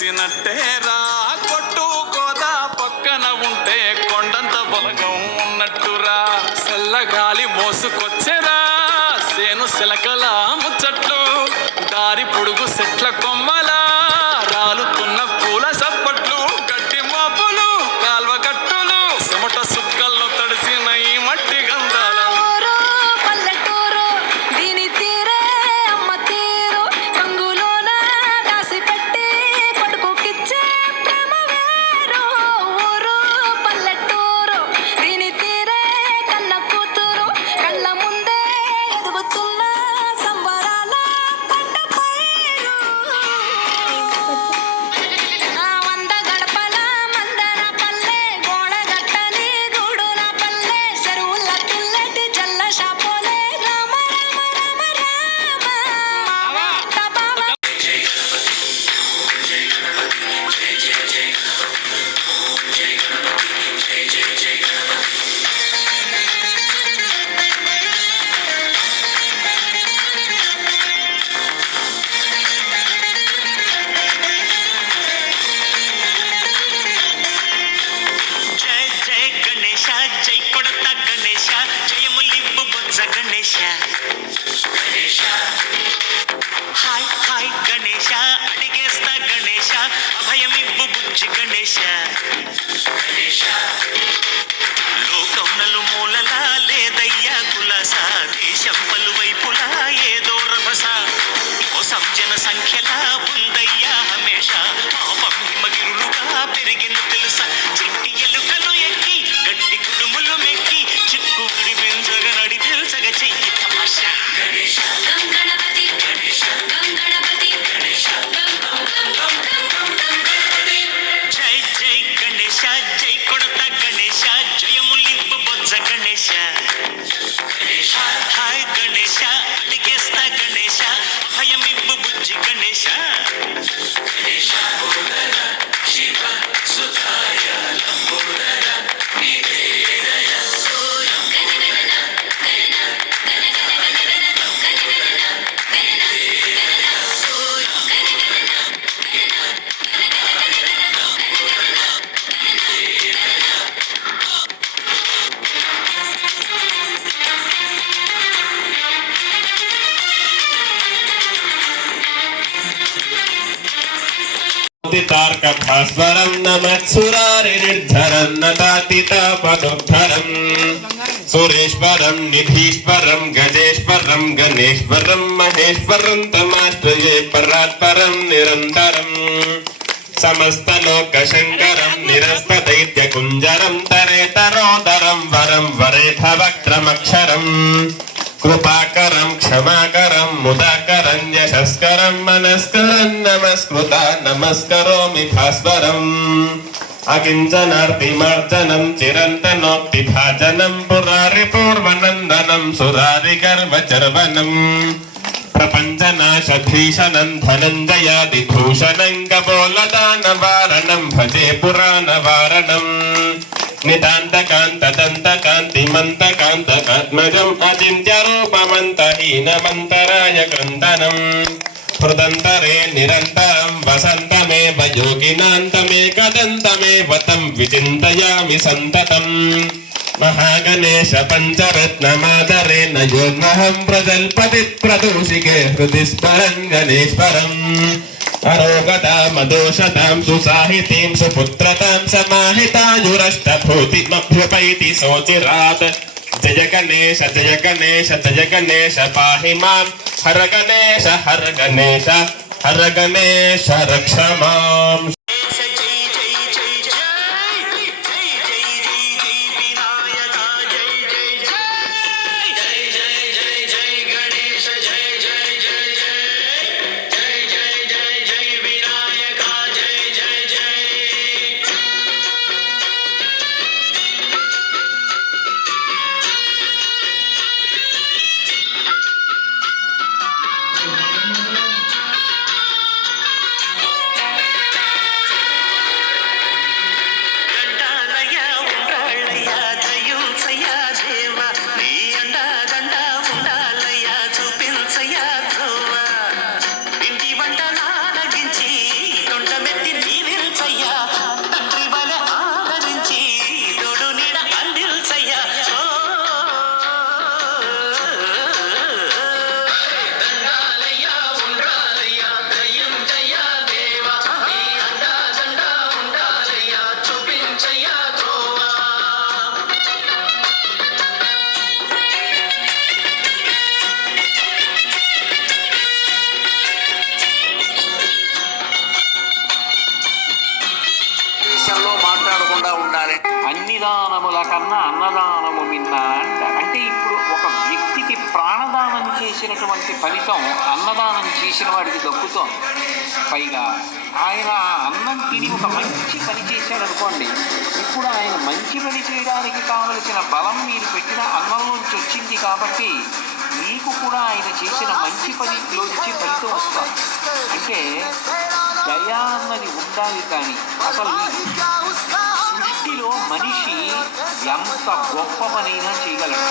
తెలిసినట్టేరా కొట్టు గోదా పక్కన ఉంటే కొండంత బలగం ఉన్నట్టురా చల్లగాలి మోసుకొచ్చెరా సేను సిలకల ముచ్చట్లు దారి పొడుగు చెట్ల కొమ్మలా రాలుతున్న పూల సప్పట్లు గట్టి మాపులు కాల్వ గట్టులు చెమట సుక్కల్లో తడిసిన ఈ మట్టి గంధాల హాయ్ హాయ్ గణేశ అడిగేస్తా గణేశ అభయమివ్వు బుజ్జి గణేశ లోకం నలుమూలలా లేదయ్యా కులాస దేశం పలువైపులా ఏదో రభస మోసం జన సంఖ్యలా ఉందయ్యా హమేష పాపం హిమగిరులుగా పెరిగిన తెలుసా చిట్టి ఎలుకలు ఎక్కి గట్టి కుడుములు మెక్కి చిక్కు గుడి పెంచగ నడి తెలుసగ చెయ్యి తమాషా జై జై గణేశ జై కొడత గణేశ జయములివ్వు బొజ్జ గణేశ హాయ్ గణేశ అడిగేస్తా గణేశ అభయమివ్వు బుజ్జి గణేశ శివ సుధాయ లంబోదర భాస్వరం నమత్సురారిర్ధరం నతాతితాపగోద్ధరం సురేశ్వరం నిధీశ్వరం గజేశ్వరం గణేశ్వరం మహేశ్వరం తమాశ్రయే పరాత్పరం నిరంతరం సమస్తలోక శంకరం నిరస్తదైత్య కుంజరం తరేతరోదరం వరం వరేధవక్త్రమక్షరం కృపాకరం క్షమాకరం ముదాకరం యశస్కరం మనస్కరం నమస్కృత నమస్కరోమి భాస్వరం అకించనార్తిమార్జనం చిరంతనోక్తి భాజనం పురారి పూర్వనందనం సురారి గర్వచర్వనం ప్రపంచనాశభీషణం ధనంజయాదిభూషణం కపోలదానవారణం భజే పురాణవారణం నితాంతకాంతదంతకాంతిమంతకాంతకాత్మజం అచింత్యరూపమంతహీనమంతరాయ గ్రంథనం హృదంతరే నిరంతరం వసంతమేవ యోగినాంతమేకదంతమేవ తం విచింతయామి సంతతం మహాగణేశ పంచరత్నమాదరేణ యోన్మహం ప్రజల్పతి ప్రదూషికే హృది స్మరం గణేశ్వరం అరోగతామదోషతాం సుసాహితీం సుపుత్రతాం సమాహితాయురష్టభూతిమభ్యుపైతి శోచిరాత్ జయ గణేశ జయ గణేశ జయ గణేశ పాహి మాం హర గణేశ హర గణేశ హర గణేశ రక్ష మాం. తప్పకుండా ఉండాలి. అన్ని దానముల కన్నా అన్నదానము మిన్న అంటారు. అంటే ఇప్పుడు ఒక వ్యక్తికి ప్రాణదానం చేసినటువంటి ఫలితం అన్నదానం చేసిన వాడికి దక్కుతోంది. పైగా ఆయన అన్నం తిని ఒక మంచి పని చేశాడు అనుకోండి, ఇప్పుడు ఆయన మంచి పని చేయడానికి కావలసిన బలం మీరు పెట్టిన అన్నంలోంచి వచ్చింది కాబట్టి మీకు కూడా ఆయన చేసిన మంచి పనిలోంచి ఫలితం వస్తుంది. అంటే దయ అన్నది ఉండాలి. కానీ అసలు సృష్టిలో మనిషి ఎంత గొప్ప పనైనా చేయగలడు.